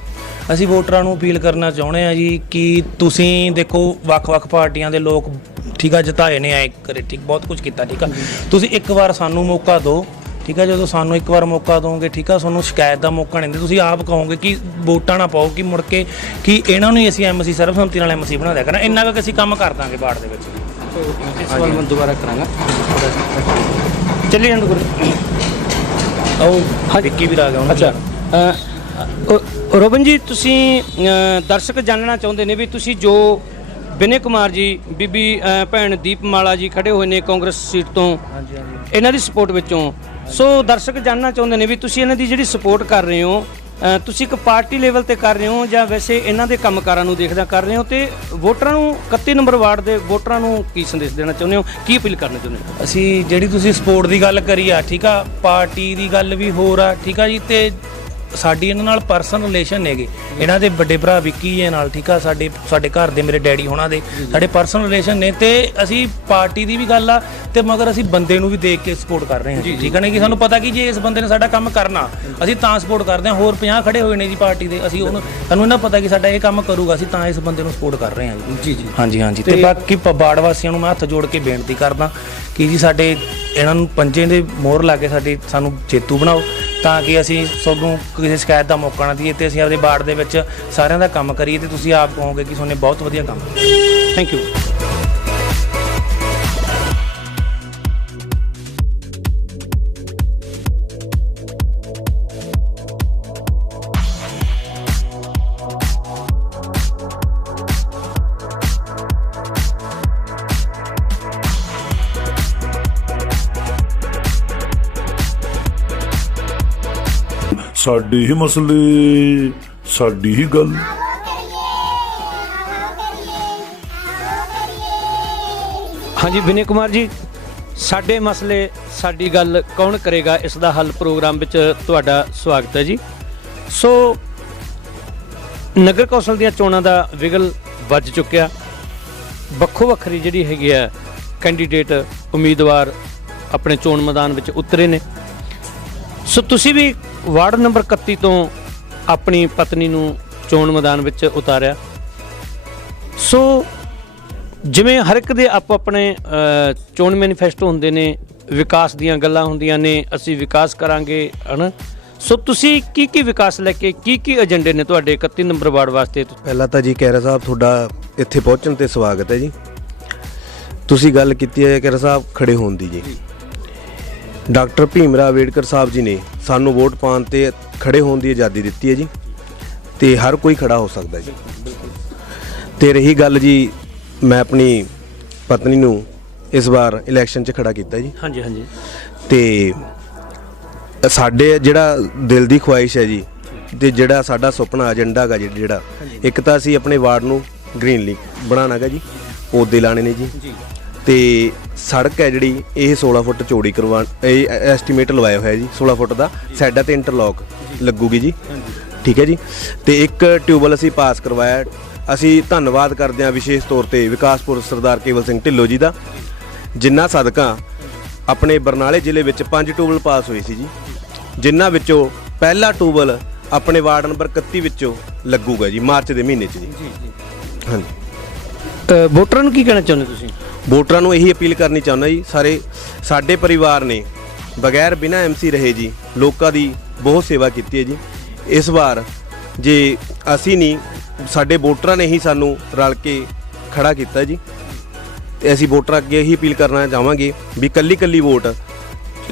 ਅਸੀਂ ਵੋਟਰਾਂ ਨੂੰ ਅਪੀਲ ਕਰਨਾ ਚਾਹੁੰਦੇ ਹਾਂ ਜੀ ਕਿ ਤੁਸੀਂ ਦੇਖੋ ਵੱਖ-ਵੱਖ ਪਾਰਟੀਆਂ ਦੇ ਲੋਕ, ਠੀਕ ਆ, ਜਿਤਾਏ ਨੇ, ਆਏ ਕਰੇ, ਠੀਕ, ਬਹੁਤ ਕੁਝ ਕੀਤਾ, ਠੀਕ ਆ। ਤੁਸੀਂ ਇੱਕ ਵਾਰ ਸਾਨੂੰ ਮੌਕਾ ਦਿਓ, ਠੀਕ ਆ। ਜਦੋਂ ਸਾਨੂੰ ਇੱਕ ਵਾਰ ਮੌਕਾ ਦੋਗੇ, ਠੀਕ ਆ, ਤੁਹਾਨੂੰ ਸ਼ਿਕਾਇਤ ਦਾ ਮੌਕਾ ਨਹੀਂ ਦਿੰਦੇ। ਤੁਸੀਂ ਆਪ ਕਹੋਗੇ ਕਿ ਵੋਟਾਂ ਨਾ ਪਾਓ, ਕਿ ਮੁੜ ਕੇ ਕਿ ਇਹਨਾਂ ਨੂੰ ਹੀ ਅਸੀਂ ਐਮਸੀ ਸਰਬਸੰਮਤੀ ਨਾਲ ਐਮਸੀ ਬਣਾ ਦਿਆ ਕਰਨਾ। ਇੰਨਾ ਕੁ ਅਸੀਂ ਕੰਮ ਕਰ ਦਾਂਗੇ ਵਾਰਡ ਦੇ ਵਿੱਚ। ਇਸ ਸਵਾਲ ਮੈਂ ਦੁਬਾਰਾ ਕਰਾਂਗਾ, ਚੱਲੀ ਜਾਂਦੇ ਉਹ ਵਿੱਕੀ ਵੀ ਆ ਗਿਆ। ਅੱਛਾ ਰੋਬਨ ਜੀ, ਤੁਸੀਂ ਦਰਸ਼ਕ ਜਾਣਨਾ ਚਾਹੁੰਦੇ ਨੇ ਵੀ ਤੁਸੀਂ ਜੋ ਵਿਨੇ ਕੁਮਾਰ ਜੀ, ਬੀਬੀ ਭੈਣ ਦੀਪਮਾਲਾ ਜੀ ਖੜੇ ਹੋਏ ਨੇ ਕਾਂਗਰਸ ਸੀਟ ਤੋਂ, ਇਹਨਾਂ ਦੀ ਸਪੋਰਟ ਵਿੱਚੋਂ। ਸੋ ਦਰਸ਼ਕ ਜਾਣਨਾ ਚਾਹੁੰਦੇ ਨੇ ਵੀ ਤੁਸੀਂ ਇਹਨਾਂ ਦੀ ਜਿਹੜੀ ਸਪੋਰਟ ਕਰ ਰਹੇ ਹੋ, ਤੁਸੀਂ ਇੱਕ ਪਾਰਟੀ ਲੈਵਲ ਤੇ ਕਰ ਰਹੇ ਹੋ ਜਾਂ ਵੈਸੇ ਇਹਨਾਂ ਦੇ ਕੰਮਕਾਰਾਂ ਨੂੰ ਦੇਖਦਿਆਂ ਕਰ ਰਹੇ ਹੋ, ਤੇ ਵੋਟਰਾਂ ਨੂੰ 31 ਨੰਬਰ ਵਾਰਡ ਦੇ ਵੋਟਰਾਂ ਨੂੰ ਕੀ ਸੰਦੇਸ਼ ਦੇਣਾ ਚਾਹੁੰਦੇ ਹੋ, ਕੀ ਅਪੀਲ ਕਰਨਾ ਚਾਹੁੰਦੇ ਹੋ? ਅਸੀਂ ਜਿਹੜੀ ਤੁਸੀਂ ਸਪੋਰਟ ਦੀ ਗੱਲ ਕਰੀ ਆ, ਠੀਕ ਆ, ਪਾਰਟੀ ਦੀ ਗੱਲ ਵੀ ਹੋਰ ਆ, ਠੀਕ ਆ ਜੀ, ਤੇ ਸਾਡੀ ਇਹਨਾਂ ਨਾਲ ਪਰਸਨਲ ਰਿਲੇਸ਼ਨ ਨੇਗੇ, ਇਹਨਾਂ ਦੇ ਵੱਡੇ ਭਰਾ ਵਿੱਕੀ ਜੀ ਨਾਲ, ਠੀਕ ਆ, ਸਾਡੇ ਘਰ ਦੇ ਮੇਰੇ ਡੈਡੀ ਹੋਣਾ ਦੇ ਸਾਡੇ ਪਰਸਨਲ ਰਿਲੇਸ਼ਨ ਨੇ, ਤੇ ਅਸੀਂ ਪਾਰਟੀ ਦੀ ਵੀ ਗੱਲ ਆ, ਤੇ ਮਗਰ ਅਸੀਂ ਬੰਦੇ ਨੂੰ ਵੀ ਦੇਖ ਕੇ ਸਪੋਰਟ ਕਰ ਰਹੇ ਹਾਂ, ਠੀਕ ਹੈ ਨਾ, ਕਿ ਸਾਨੂੰ ਪਤਾ ਕਿ ਜੇ ਇਸ ਬੰਦੇ ਨੇ ਸਾਡਾ ਕੰਮ ਕਰਨਾ ਅਸੀਂ ਤਾਂ ਸਪੋਰਟ ਕਰਦੇ ਹਾਂ। ਹੋਰ 50 ਖੜੇ ਹੋਏ ਨੇ ਜੀ ਪਾਰਟੀ ਦੇ, ਅਸੀਂ ਸਾਨੂੰ ਇਹਨਾਂ ਪਤਾ ਕਿ ਸਾਡਾ ਇਹ ਕੰਮ ਕਰੂਗਾ, ਅਸੀਂ ਤਾਂ ਇਸ ਬੰਦੇ ਨੂੰ ਸਪੋਰਟ ਕਰ ਰਹੇ ਹਾਂ ਜੀ। ਜੀ ਹਾਂਜੀ ਹਾਂਜੀ। ਤੇ ਬਾਕੀ ਬਾੜ ਵਾਸੀਆਂ ਨੂੰ ਮੈਂ ਹੱਥ ਜੋੜ ਕੇ ਬੇਨਤੀ ਕਰਦਾ ਕਿ ਜੀ ਸਾਡੇ ਇਹਨਾਂ ਨੂੰ ਪੰਜੇ ਦੇ ਮੋਹਰ ਲਾ ਕੇ ਸਾਨੂੰ ਜੇਤੂ ਬਣਾਓ, ਤਾਂ ਕਿ ਅਸੀਂ ਤੁਹਾਨੂੰ ਕਿਸੇ ਸ਼ਿਕਾਇਤ ਦਾ ਮੌਕਾ ਨਾ ਦਈਏ, ਤੇ ਅਸੀਂ ਆਪਦੇ ਵਾਰਡ ਦੇ ਵਿੱਚ ਸਾਰਿਆਂ ਦਾ ਕੰਮ ਕਰੀਏ, ਤੇ ਤੁਸੀਂ ਆਪ ਕਹੋਗੇ ਕਿ ਤੁਹਾਨੇ ਬਹੁਤ ਵਧੀਆ ਕੰਮ ਕੀਤਾ। Thank you. ਸਾਡੇ ਹੀ ਮਸਲੇ ਸਾਡੀ ਹੀ ਗੱਲ। ਹਾਂਜੀ ਵਿਨੇ ਕੁਮਾਰ ਜੀ, ਸਾਡੇ ਮਸਲੇ ਸਾਡੀ ਗੱਲ ਕੌਣ ਕਰੇਗਾ, ਇਸ ਦਾ ਹੱਲ ਪ੍ਰੋਗਰਾਮ ਵਿੱਚ ਤੁਹਾਡਾ ਸਵਾਗਤ ਹੈ ਜੀ। ਸੋ ਨਗਰ ਕੌਂਸਲ ਦੀਆਂ ਚੋਣਾਂ ਦਾ ਵਿਗਲ ਵੱਜ ਚੁੱਕਿਆ, ਵੱਖੋ ਵੱਖਰੀ ਜਿਹੜੀ ਹੈਗੀ ਆ ਕੈਂਡੀਡੇਟ ਉਮੀਦਵਾਰ ਆਪਣੇ ਚੋਣ ਮੈਦਾਨ ਵਿੱਚ ਉਤਰੇ ਨੇ। ਸੋ ਤੁਸੀਂ ਵੀ ਵਾਰਡ ਨੰਬਰ 31 ਤੋਂ ਆਪਣੀ ਪਤਨੀ ਨੂੰ ਚੋਣ ਮੈਦਾਨ ਵਿੱਚ ਉਤਾਰਿਆ। ਸੋ ਜਿਵੇਂ ਹਰ ਇੱਕ ਦੇ ਆਪੋ ਆਪਣੇ ਚੋਣ ਮੈਨੀਫੈਸਟੋ ਹੁੰਦੇ ਨੇ, ਵਿਕਾਸ ਦੀਆਂ ਗੱਲਾਂ ਹੁੰਦੀਆਂ ਨੇ, ਅਸੀਂ ਵਿਕਾਸ ਕਰਾਂਗੇ, ਹਨਾ। ਸੋ ਤੁਸੀਂ ਕੀ ਕੀ ਵਿਕਾਸ ਲੈ ਕੇ, ਕੀ ਕੀ ਏਜੰਡੇ ਨੇ ਤੁਹਾਡੇ 31 ਨੰਬਰ ਵਾਰਡ ਵਾਸਤੇ? ਪਹਿਲਾਂ ਤਾਂ ਜੀ ਖਹਿਰਾ ਸਾਹਿਬ ਤੁਹਾਡਾ ਇੱਥੇ ਪਹੁੰਚਣ ਤੇ ਸਵਾਗਤ ਹੈ ਜੀ। ਤੁਸੀਂ ਗੱਲ ਕੀਤੀ ਹੈ ਖਹਿਰਾ ਸਾਹਿਬ ਖੜੇ ਹੋਣ ਦੀ ਜੀ। ਡਾਕਟਰ ਭੀਮ ਰਾਓ ਅੰਬੇਡਕਰ ਸਾਹਿਬ ਜੀ ਨੇ ਸਾਨੂੰ ਵੋਟ ਪਾਉਣ ਤੇ ਖੜੇ ਹੋਣ ਦੀ ਆਜ਼ਾਦੀ ਦਿੱਤੀ ਹੈ ਜੀ, ਤੇ ਹਰ ਕੋਈ ਖੜਾ ਹੋ ਸਕਦਾ ਜੀ। ਤੇ ਰਹੀ ਗੱਲ ਜੀ, ਮੈਂ ਆਪਣੀ ਪਤਨੀ ਨੂੰ ਇਸ ਵਾਰ ਇਲੈਕਸ਼ਨ 'ਚ ਖੜਾ ਕੀਤਾ ਜੀ। ਹਾਂਜੀ ਹਾਂਜੀ। ਤੇ ਸਾਡੇ ਜਿਹੜਾ ਦਿਲ ਦੀ ਖੁਆਇਸ਼ ਹੈ ਜੀ, ਤੇ ਜਿਹੜਾ ਸਾਡਾ ਸੁਪਨਾ ਏਜੰਡਾ ਹੈਗਾ ਜਿਹੜਾ ਇੱਕ ਤਾਂ ਅਸੀਂ ਆਪਣੇ ਵਾਰਡ ਨੂੰ ਗ੍ਰੀਨਲੀ ਬਣਾਉਣਾ ਹੈਗਾ ਜੀ, ਪੌਦੇ ਲਾਣੇ ਨੇ ਜੀ। ਤੇ ਸੜਕ ਹੈ ਜਿਹੜੀ ਇਹ 16 ਫੁੱਟ ਚੌੜੀ ਇਹ ਐਸਟੀਮੇਟ ਲਵਾਇਆ ਹੋਇਆ ਜੀ, 16 ਫੁੱਟ ਦਾ ਸਾਈਡਾਂ ਤੇ ਇੰਟਰਲੌਕ ਲੱਗੂਗੀ ਜੀ, ਠੀਕ ਹੈ ਜੀ। ਤੇ ਇੱਕ ਟਿਊਬਵੈੱਲ ਅਸੀਂ ਪਾਸ ਕਰਵਾਇਆ। ਅਸੀਂ ਧੰਨਵਾਦ ਕਰਦੇ ਹਾਂ ਵਿਸ਼ੇਸ਼ ਤੌਰ ਤੇ ਵਿਕਾਸਪੁਰ ਸਰਦਾਰ ਕੇਵਲ ਸਿੰਘ ਢਿੱਲੋਂ ਜੀ ਦਾ, ਜਿਨ੍ਹਾਂ ਸਦਕਾ ਆਪਣੇ ਬਰਨਾਲੇ ਜ਼ਿਲ੍ਹੇ ਵਿੱਚ 5 ਟਿਊਬਵੈੱਲ ਪਾਸ ਹੋਏ ਸੀ ਜੀ, ਜਿਨ੍ਹਾਂ ਵਿੱਚੋਂ ਪਹਿਲਾ ਟਿਊਬਵੈੱਲ ਆਪਣੇ ਵਾਰਡ ਨੰਬਰ 31 ਵਿੱਚੋਂ ਲੱਗੂਗਾ ਜੀ ਮਾਰਚ ਦੇ ਮਹੀਨੇ 'ਚ ਜੀ। ਹਾਂਜੀ। ਵੋਟਰਾਂ ਨੂੰ ਕੀ ਕਹਿਣਾ ਚਾਹੁੰਦੇ ਤੁਸੀਂ? ਵੋਟਰਾਂ ਨੂੰ ਇਹੀ ਅਪੀਲ ਕਰਨੀ ਚਾਹੁੰਦਾ ਜੀ, ਸਾਡੇ ਪਰਿਵਾਰ ਨੇ ਬਗੈਰ ਬਿਨਾਂ MC ਰਹੇ ਜੀ, ਲੋਕਾਂ ਦੀ ਬਹੁਤ ਸੇਵਾ ਕੀਤੀ ਹੈ ਜੀ। ਇਸ ਵਾਰ ਜੇ ਅਸੀਂ ਨਹੀਂ, ਸਾਡੇ ਵੋਟਰਾਂ ਨੇ ਹੀ ਸਾਨੂੰ ਰਲ ਕੇ ਖੜਾ ਕੀਤਾ ਜੀ, ਤੇ ਅਸੀਂ ਵੋਟਰਾਂ ਅੱਗੇ ਇਹੀ ਅਪੀਲ ਕਰਨਾ ਚਾਹਾਂਗੇ ਵੀ ਕੱਲੀ ਕੱਲੀ ਵੋਟ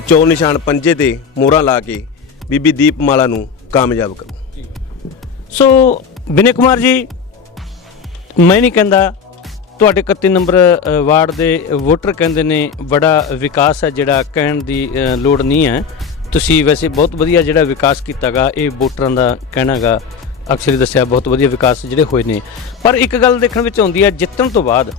ਚੋਣ ਨਿਸ਼ਾਨ ਪੰਜੇ ਤੇ ਮੋਹਰਾਂ ਲਾ ਕੇ ਬੀਬੀ ਦੀਪਮਾਲਾ ਨੂੰ ਕਾਮਯਾਬ ਕਰੋ। ਸੋ ਵਿਨੇ ਕੁਮਾਰ ਜੀ, ਮੈਂ ਨਹੀਂ ਕਹਿੰਦਾ, ਤੁਹਾਡੇ 31 ਨੰਬਰ ਵਾਰਡ ਦੇ ਵੋਟਰ ਕਹਿੰਦੇ ਨੇ ਬੜਾ ਵਿਕਾਸ ਹੈ, ਜਿਹੜਾ ਕਹਿਣ ਦੀ ਲੋੜ ਨਹੀਂ ਹੈ। ਤੁਸੀਂ ਵੈਸੇ ਬਹੁਤ ਵਧੀਆ ਜਿਹੜਾ ਵਿਕਾਸ ਕੀਤਾ ਗਾ, ਇਹ ਵੋਟਰਾਂ ਦਾ ਕਹਿਣਾ ਗਾ, ਅਕਸਰ ਹੀ ਦੱਸਿਆ ਬਹੁਤ ਵਧੀਆ ਵਿਕਾਸ ਜਿਹੜੇ ਹੋਏ ਨੇ। ਪਰ ਇੱਕ ਗੱਲ ਦੇਖਣ ਵਿੱਚ ਆਉਂਦੀ ਹੈ, ਜਿੱਤਣ ਤੋਂ ਬਾਅਦ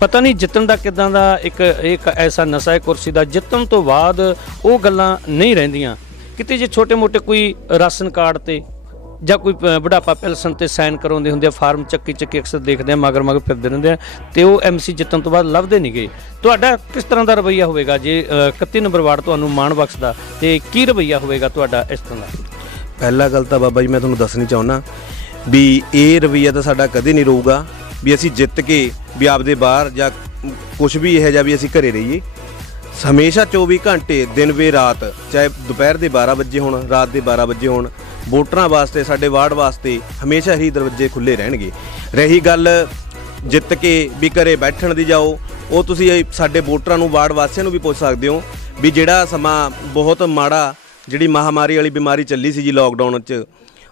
ਪਤਾ ਨਹੀਂ ਜਿੱਤਣ ਦਾ ਕਿੱਦਾਂ ਦਾ ਇੱਕ ਐਸਾ ਨਸ਼ਾ ਹੈ ਕੁਰਸੀ ਦਾ, ਜਿੱਤਣ ਤੋਂ ਬਾਅਦ ਉਹ ਗੱਲਾਂ ਨਹੀਂ ਰਹਿੰਦੀਆਂ। ਕਿਤੇ ਜੇ ਛੋਟੇ ਮੋਟੇ ਕੋਈ ਰਾਸ਼ਨ ਕਾਰਡ ਤੇ ਜਾਂ ਕੋਈ ਬੁਢਾਪਾ ਪੈਨਸ਼ਨ ਤੇ ਸਾਈਨ ਕਰਾਉਂਦੇ ਹੁੰਦੇ ਆ, ਫਾਰਮ ਚੱਕੀ ਅਕਸਰ ਦੇਖਦੇ ਆ, ਮਗਰ ਫਿਰਦੇ ਰਹਿੰਦੇ ਆ, ਤੇ ਉਹ MC ਜਿੱਤਣ ਤੋਂ ਬਾਅਦ ਲੱਭਦੇ ਨਹੀਂ ਗਏ। ਤੁਹਾਡਾ ਕਿਸ ਤਰ੍ਹਾਂ ਦਾ ਰਵੱਈਆ ਹੋਵੇਗਾ ਜੇ 31 ਨੰਬਰ ਵਾਰਡ ਤੁਹਾਨੂੰ ਮਾਣ ਬਖਸ਼ਦਾ, ਤੇ ਕੀ ਰਵੱਈਆ ਹੋਵੇਗਾ ਤੁਹਾਡਾ ਇਸ ਤਰ੍ਹਾਂ ਦਾ? ਪਹਿਲਾ ਗੱਲ ਤਾਂ ਬਾਬਾ ਜੀ ਮੈਂ ਤੁਹਾਨੂੰ ਦੱਸਣੀ ਚਾਹੁੰਦਾ ਵੀ ਇਹ ਰਵੱਈਆ ਤਾਂ ਸਾਡਾ ਕਦੇ ਨਹੀਂ ਰਹੂਗਾ ਵੀ ਅਸੀਂ ਜਿੱਤ ਕੇ ਵੀ ਆਪਦੇ ਬਾਹਰ ਜਾਂ ਕੁਝ ਵੀ ਇਹੋ ਜਿਹਾ ਵੀ ਅਸੀਂ ਘਰੇ ਰਹੀਏ। ਹਮੇਸ਼ਾ 24 ਘੰਟੇ ਦਿਨ ਵੇ ਰਾਤ, ਚਾਹੇ ਦੁਪਹਿਰ ਦੇ 12 ਵਜੇ ਹੋਣ, ਰਾਤ ਦੇ 12 ਵਜੇ ਹੋਣ, ਵੋਟਰਾਂ ਵਾਸਤੇ, ਸਾਡੇ ਵਾਰਡ ਵਾਸਤੇ ਹਮੇਸ਼ਾ ਹੀ ਦਰਵਾਜ਼ੇ ਖੁੱਲ੍ਹੇ ਰਹਿਣਗੇ। ਰਹੀ ਗੱਲ ਜਿੱਤ ਕੇ ਵੀ ਘਰੇ ਬੈਠਣ ਦੀ ਜਾਓ, ਉਹ ਤੁਸੀਂ ਸਾਡੇ ਵੋਟਰਾਂ ਨੂੰ, ਵਾਰਡ ਵਾਸੀਆਂ ਨੂੰ ਵੀ ਪੁੱਛ ਸਕਦੇ ਹੋ ਵੀ ਜਿਹੜਾ ਸਮਾਂ ਬਹੁਤ ਮਾੜਾ, ਜਿਹੜੀ ਮਹਾਮਾਰੀ ਵਾਲੀ ਬਿਮਾਰੀ ਚੱਲੀ ਸੀ ਜੀ ਲੋਕਡਾਊਨ 'ਚ,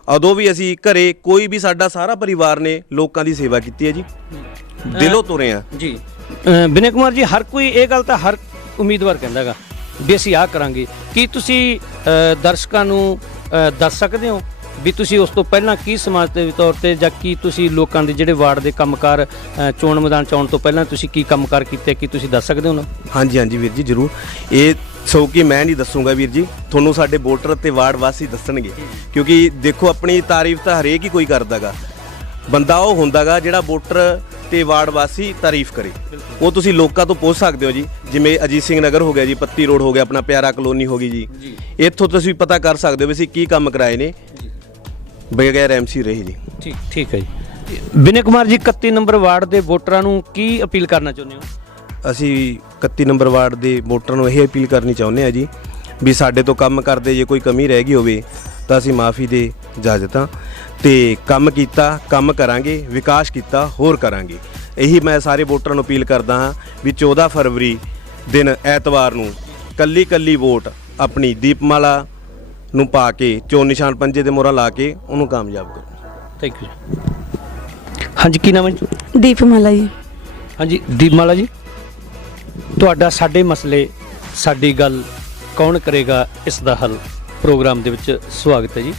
ਉਦੋਂ ਵੀ ਅਸੀਂ ਘਰੇ ਕੋਈ ਵੀ ਸਾਡਾ ਸਾਰਾ ਪਰਿਵਾਰ ਨੇ ਲੋਕਾਂ ਦੀ ਸੇਵਾ ਕੀਤੀ ਹੈ ਜੀ, ਦਿਲੋਂ ਤੁਰੇ ਆ ਜੀ। ਵਿਨੇ ਕੁਮਾਰ ਜੀ, ਹਰ ਕੋਈ ਇਹ ਗੱਲ ਤਾਂ ਹਰ ਉਮੀਦਵਾਰ ਕਹਿੰਦਾ ਗਾ ਵੀ ਅਸੀਂ ਆਹ ਕਰਾਂਗੇ। ਕੀ ਤੁਸੀਂ ਦਰਸ਼ਕਾਂ ਨੂੰ ਦੱਸ ਸਕਦੇ ਹੋ ਵੀ ਤੁਸੀਂ ਉਸ ਤੋਂ ਪਹਿਲਾਂ ਕੀ ਸਮਾਜ ਦੇ ਤੌਰ ਤੇ ਜਾਂ ਕੀ ਤੁਸੀਂ ਲੋਕਾਂ ਦੇ ਜਿਹੜੇ ਵਾਰਡ ਦੇ ਕੰਮਕਾਰ ਚੋਣ ਮੈਦਾਨ ਚ ਆਉਣ ਤੋਂ ਪਹਿਲਾਂ ਤੁਸੀਂ ਕੀ ਕੰਮਕਾਰ ਕੀਤੇ, ਕੀ ਤੁਸੀਂ ਦੱਸ ਸਕਦੇ ਹੋ ਨਾ? ਹਾਂਜੀ ਹਾਂਜੀ ਵੀਰ ਜੀ ਜ਼ਰੂਰ। ਇਹ ਸੋ ਕਿ ਮੈਂ ਨਹੀਂ ਦੱਸੂਗਾ ਵੀਰ ਜੀ, ਤੁਹਾਨੂੰ ਸਾਡੇ ਵੋਟਰ ਤੇ ਵਾਰਡ ਵਾਸੀ ਦੱਸਣਗੇ। ਕਿਉਂਕਿ ਦੇਖੋ ਆਪਣੀ ਤਾਰੀਫ ਤਾਂ ਹਰੇਕ ਹੀ ਕੋਈ ਕਰਦਾਗਾ, ਬੰਦਾ ਉਹ ਹੁੰਦਾਗਾ ਜਿਹੜਾ ਵੋਟਰ ਤੇ ਵਾਰਡ ਵਾਸੀ ਤਾਰੀਫ ਕਰੇ। ਉਹ ਤੁਸੀਂ ਲੋਕਾਂ ਤੋਂ ਪੁੱਛ ਸਕਦੇ ਹੋ ਜੀ, ਜਿਵੇਂ ਅਜੀਤ ਸਿੰਘ ਨਗਰ ਹੋ ਗਿਆ ਜੀ, ਪੱਤੀ ਰੋਡ ਹੋ ਗਿਆ, ਆਪਣਾ ਪਿਆਰਾ ਕਲੋਨੀ ਹੋ ਗਈ ਜੀ, ਇੱਥੋਂ ਤੁਸੀਂ ਪਤਾ ਕਰ ਸਕਦੇ ਹੋ ਵੀ ਅਸੀਂ ਕੀ ਕੰਮ ਕਰਾਏ ਨੇ ਬਗੈਰ ਐਮਸੀ ਰਹੇ ਜੀ। ਠੀਕ ਹੈ ਜੀ। ਵਿਨੇ ਕੁਮਾਰ ਜੀ, 31 ਨੰਬਰ ਵਾਰਡ ਦੇ ਵੋਟਰਾਂ ਨੂੰ ਕੀ ਅਪੀਲ ਕਰਨਾ ਚਾਹੁੰਦੇ ਹੋ? ਅਸੀਂ 31 ਨੰਬਰ ਵਾਰਡ ਦੇ ਵੋਟਰਾਂ ਨੂੰ ਇਹ ਅਪੀਲ ਕਰਨੀ ਚਾਹੁੰਦੇ ਹਾਂ ਜੀ ਵੀ ਸਾਡੇ ਤੋਂ ਕੰਮ ਕਰਦੇ ਜੇ ਕੋਈ ਕਮੀ ਰਹਿ ਗਈ ਹੋਵੇ ਤਾਂ ਅਸੀਂ ਮਾਫੀ ਦੇ ਇਜਾਜ਼ਤ ਹਾਂ, ਤੇ ਕੰਮ ਕੀਤਾ, ਕੰਮ ਕਰਾਂਗੇ, ਵਿਕਾਸ ਕੀਤਾ, ਹੋਰ ਕਰਾਂਗੇ। ਇਹੀ ਮੈਂ ਸਾਰੇ ਵੋਟਰਾਂ ਨੂੰ ਅਪੀਲ ਕਰਦਾ ਹਾਂ ਵੀ 14 ਫਰਵਰੀ ਦਿਨ ਐਤਵਾਰ ਨੂੰ ਕੱਲੀ ਕੱਲੀ ਵੋਟ ਆਪਣੀ ਦੀਪਮਾਲਾ ਨੂੰ ਪਾ ਕੇ ਚੋਣ ਨਿਸ਼ਾਨ ਪੰਜੇ ਦੇ ਮੋਹਰਾਂ ਲਾ ਕੇ ਉਹਨੂੰ ਕਾਮਯਾਬ ਕਰੋ। Thank you. ਹਾਂਜੀ, ਕੀ ਨਾਮ ਹੈ ਜੀ? ਦੀਪਮਾਲਾ ਜੀ। ਹਾਂਜੀ ਦੀਪਮਾਲਾ ਜੀ, ਤੁਹਾਡਾ ਸਾਡੇ ਮਸਲੇ ਸਾਡੀ ਗੱਲ ਕੌਣ ਕਰੇਗਾ ਇਸ ਦਾ ਹੱਲ ਪ੍ਰੋਗਰਾਮ ਦੇ ਵਿੱਚ ਸਵਾਗਤ ਹੈ ਜੀ।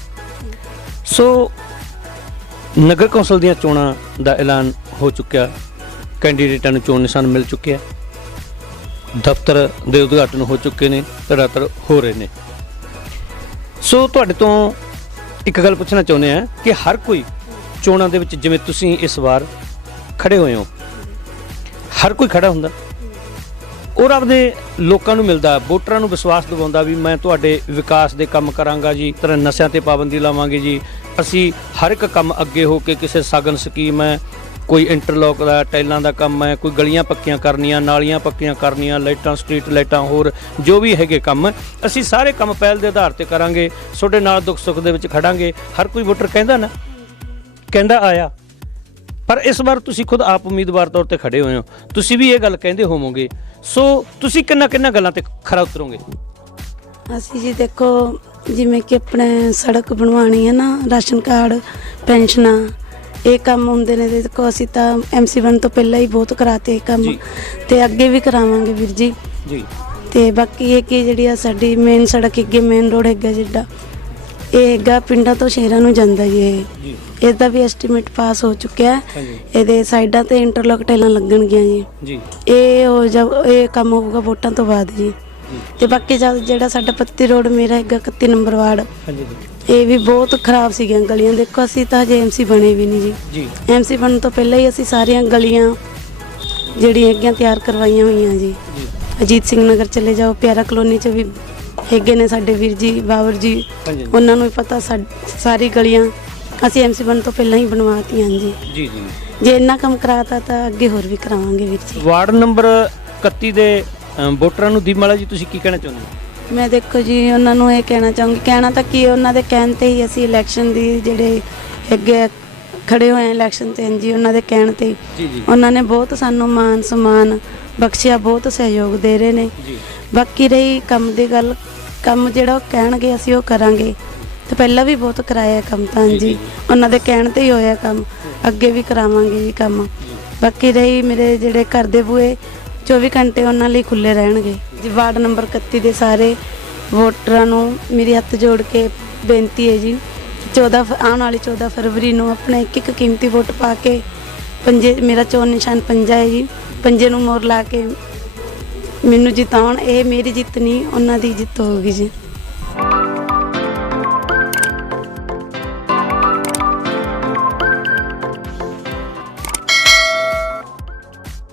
ਸੋ ਨਗਰ ਕੌਂਸਲ ਦੀਆਂ ਚੋਣਾਂ ਦਾ ਐਲਾਨ ਹੋ ਚੁੱਕਿਆ, ਕੈਂਡੀਡੇਟਾਂ ਨੂੰ ਚੋਣ ਨਿਸ਼ਾਨ ਮਿਲ ਚੁੱਕਿਆ, ਦਫ਼ਤਰ ਦੇ ਉਦਘਾਟਨ ਹੋ ਚੁੱਕੇ ਨੇ, ਧੜਾਧੜ ਹੋ ਰਹੇ ਨੇ। ਸੋ ਤੁਹਾਡੇ ਤੋਂ ਇੱਕ ਗੱਲ ਪੁੱਛਣਾ ਚਾਹੁੰਦੇ ਆ ਕਿ ਹਰ ਕੋਈ ਚੋਣਾਂ ਦੇ ਵਿੱਚ, ਜਿਵੇਂ ਤੁਸੀਂ ਇਸ ਵਾਰ ਖੜੇ ਹੋਏ ਹੋ, ਹਰ ਕੋਈ ਖੜਾ ਹੁੰਦਾ ਔਰ ਆਪਦੇ ਲੋਕਾਂ ਨੂੰ ਮਿਲਦਾ, ਵੋਟਰਾਂ ਨੂੰ ਵਿਸ਼ਵਾਸ ਦਿਵਾਉਂਦਾ ਵੀ ਮੈਂ ਤੁਹਾਡੇ ਵਿਕਾਸ ਦੇ ਕੰਮ ਕਰਾਂਗਾ ਜੀ, ਤਰ੍ਹਾਂ ਨਸ਼ਿਆਂ ਤੇ ਪਾਬੰਦੀ ਲਾਵਾਂਗੇ ਜੀ, ਅਸੀਂ ਹਰ ਇੱਕ ਕੰਮ ਅੱਗੇ ਹੋ ਕੇ, ਕਿਸੇ ਸ਼ਗਨ ਸਕੀਮ ਹੈ, ਕੋਈ ਇੰਟਰਲੋਕ ਦਾ ਟਾਈਲਾਂ ਦਾ ਕੰਮ ਹੈ, ਕੋਈ ਗਲੀਆਂ ਪੱਕੀਆਂ ਕਰਨੀਆਂ, ਨਾਲੀਆਂ ਪੱਕੀਆਂ ਕਰਨੀਆਂ, ਲਾਈਟਾਂ, ਸਟਰੀਟ ਲਾਈਟਾਂ, ਹੋਰ ਜੋ ਵੀ ਹੈਗੇ ਕੰਮ, ਅਸੀਂ ਸਾਰੇ ਕੰਮ ਪਹਿਲ ਦੇ ਆਧਾਰ ਤੇ ਕਰਾਂਗੇ, ਤੁਹਾਡੇ ਨਾਲ ਦੁੱਖ ਸੁੱਖ ਦੇ ਵਿੱਚ ਖੜਾਂਗੇ। ਹਰ ਕੋਈ ਵੋਟਰ ਕਹਿੰਦਾ ਨਾ, ਕਹਿੰਦਾ ਆਇਆ। ਪਰ ਇਸ ਵਾਰ ਤੁਸੀਂ ਖੁਦ ਆਪ ਉਮੀਦਵਾਰ ਤੌਰ ਤੇ ਖੜੇ ਹੋਏ ਹੋ, ਤੁਸੀਂ ਵੀ ਇਹ ਗੱਲ ਕਹਿੰਦੇ ਹੋਵੋਗੇ। ਸੋ ਤੁਸੀਂ ਕਿੰਨਾ ਗੱਲਾਂ ਤੇ ਖਰਾ ਉਤਰੋਗੇ? ਅਸੀਂ ਜੀ ਦੇਖੋ, ਜਿਵੇਂ ਕਿ ਆਪਣੇ ਸੜਕ ਬਣਵਾਉਣੀ ਹੈ ਨਾ, ਰਾਸ਼ਨ ਕਾਰਡ, ਪੈਨਸ਼ਨਾਂ, ਇਹ ਕੰਮ ਹੁੰਦੇ ਨੇ। ਦੇਖੋ ਅਸੀਂ ਤਾਂ ਐਮਸੀ ਬਣ ਤੋਂ ਪਹਿਲਾਂ ਹੀ ਬਹੁਤ ਕਰਾਤੇ ਇਹ ਕੰਮ, ਤੇ ਅੱਗੇ ਵੀ ਕਰਾਵਾਂਗੇ ਵੀਰ ਜੀ। ਤੇ ਬਾਕੀ ਇਹ ਕਿ ਜਿਹੜੀ ਆ ਸਾਡੀ ਮੇਨ ਸੜਕ ਹੈਗੀ, ਮੇਨ ਰੋਡ ਹੈਗਾ ਜਿਹੜਾ, ਇਹ ਹੈਗਾ ਪਿੰਡਾਂ ਤੋਂ ਸ਼ਹਿਰਾਂ ਨੂੰ ਜਾਂਦਾ ਜੀ। ਇਹਦਾ ਵੀ ਐਸਟੀਮੇਟ ਪਾਸ ਹੋ ਚੁੱਕਿਆ ਹੈ। ਇਹਦੇ ਸਾਈਡਾਂ ਤੇ ਇੰਟਰਲੋਕ ਟਾਈਲਾਂ ਲੱਗਣਗੀਆਂ ਜੀ। ਇਹ ਕੰਮ ਹੋਊਗਾ ਵੋਟਾਂ ਤੋਂ ਬਾਅਦ ਜੀ। ਤੇ ਬਾਕੀ ਜਿਹੜਾ ਸਾਡਾ ਪੱਤੀ ਰੋਡ ਮੇਰਾ ਹੈਗਾ 31 ਨੰਬਰ ਵਾਰਡ, ਇਹ ਵੀ ਬਹੁਤ ਖਰਾਬ ਸੀਗੀਆਂ ਗਲੀਆਂ। ਦੇਖੋ ਅਸੀਂ ਤਾਂ ਹਜੇ ਐਮਸੀ ਬਣੇ ਵੀ ਨਹੀਂ ਜੀ। ਐਮਸੀ ਬਣਨ ਤੋਂ ਪਹਿਲਾਂ ਹੀ ਅਸੀਂ ਸਾਰੀਆਂ ਗਲੀਆਂ ਜਿਹੜੀਆਂ ਹੈਗੀਆਂ ਤਿਆਰ ਕਰਵਾਈਆਂ ਹੋਈਆਂ ਜੀ। ਅਜੀਤ ਸਿੰਘ ਨਗਰ ਚਲੇ ਜਾਓ, ਪਿਆਰਾ ਕਲੋਨੀ 'ਚ ਵੀ ਹੈਗੇ ਨੇ ਸਾਡੇ ਵੀਰ ਜੀ, ਬਾਬਰ ਜੀ, ਉਹਨਾਂ ਨੂੰ ਵੀ ਪਤਾ ਸਾਰੀ ਗਲੀਆਂ ਅਸੀਂ ਐਮਸੀ ਬਣਨ ਤੋਂ ਪਹਿਲਾਂ ਹੀ ਬਣਵਾਤੀਆਂ ਜੀ। ਜੇ ਇੰਨਾ ਕੰਮ ਕਰਾਤਾ ਤਾਂ ਅੱਗੇ ਹੋਰ ਵੀ ਕਰਾਵਾਂਗੇ ਵੀਰ ਜੀ। ਵਾਰਡ ਨੰਬਰ 31 ਦੇ ਵੋਟਰਾਂ ਨੂੰ ਦੀਪਮਾਲਾ ਜੀ ਤੁਸੀਂ ਕੀ ਕਹਿਣਾ ਚਾਹੁੰਦੇ ਹੋ? ਮੈਂ ਦੇਖੋ ਜੀ ਉਹਨਾਂ ਨੂੰ ਇਹ ਕਹਿਣਾ ਚਾਹੂੰਗੀ, ਕਹਿਣਾ ਤਾਂ ਕੀ, ਉਹਨਾਂ ਦੇ ਕਹਿਣ ਤੇ ਹੀ ਅਸੀਂ ਇਲੈਕਸ਼ਨ ਦੀ ਜਿਹੜੇ ਅੱਗੇ ਖੜੇ ਹੋਏ ਇਲੈਕਸ਼ਨ ਤੇ ਜੀ, ਉਹਨਾਂ ਦੇ ਕਹਿਣ ਤੇ ਉਹਨਾਂ ਨੇ ਬਹੁਤ ਸਾਨੂੰ ਮਾਨ ਸਨਮਾਨ ਬਖਸ਼ਿਆ, ਬਹੁਤ ਸਹਿਯੋਗ ਦੇ ਰਹੇ ਨੇ। ਬਾਕੀ ਰਹੀ ਕੰਮ ਦੀ ਗੱਲ, ਕੰਮ ਜਿਹੜਾ ਉਹ ਕਹਿਣਗੇ ਅਸੀਂ ਉਹ ਕਰਾਂਗੇ। ਤੇ ਪਹਿਲਾਂ ਵੀ ਬਹੁਤ ਕਰਾਇਆ ਕੰਮ ਤਾਂ ਜੀ, ਉਹਨਾਂ ਦੇ ਕਹਿਣ ਤੇ ਹੀ ਹੋਇਆ ਕੰਮ, ਅੱਗੇ ਵੀ ਕਰਾਵਾਂਗੇ ਜੀ ਕੰਮ। ਬਾਕੀ ਰਹੀ ਮੇਰੇ ਜਿਹੜੇ ਘਰ ਦੇ ਬੂਹੇ 24 ਘੰਟੇ ਉਹਨਾਂ ਲਈ ਖੁੱਲ੍ਹੇ ਰਹਿਣਗੇ ਜੀ। ਵਾਰਡ ਨੰਬਰ 31 ਦੇ ਸਾਰੇ ਵੋਟਰਾਂ ਨੂੰ ਮੇਰੀ ਹੱਥ ਜੋੜ ਕੇ ਬੇਨਤੀ ਹੈ ਜੀ, ਆਉਣ ਵਾਲੀ 14 ਫਰਵਰੀ ਨੂੰ ਆਪਣਾ ਇੱਕ ਕੀਮਤੀ ਵੋਟ ਪਾ ਕੇ ਪੰਜੇ, ਮੇਰਾ ਚੋਣ ਨਿਸ਼ਾਨ ਪੰਜਾ ਹੈ ਜੀ, ਪੰਜੇ ਨੂੰ ਮੋਹਰ ਲਾ ਕੇ ਮੈਨੂੰ ਜਿਤਾਉਣ। ਇਹ ਮੇਰੀ ਜਿੱਤ ਨਹੀਂ, ਉਹਨਾਂ ਦੀ ਜਿੱਤ ਹੋਊਗੀ ਜੀ।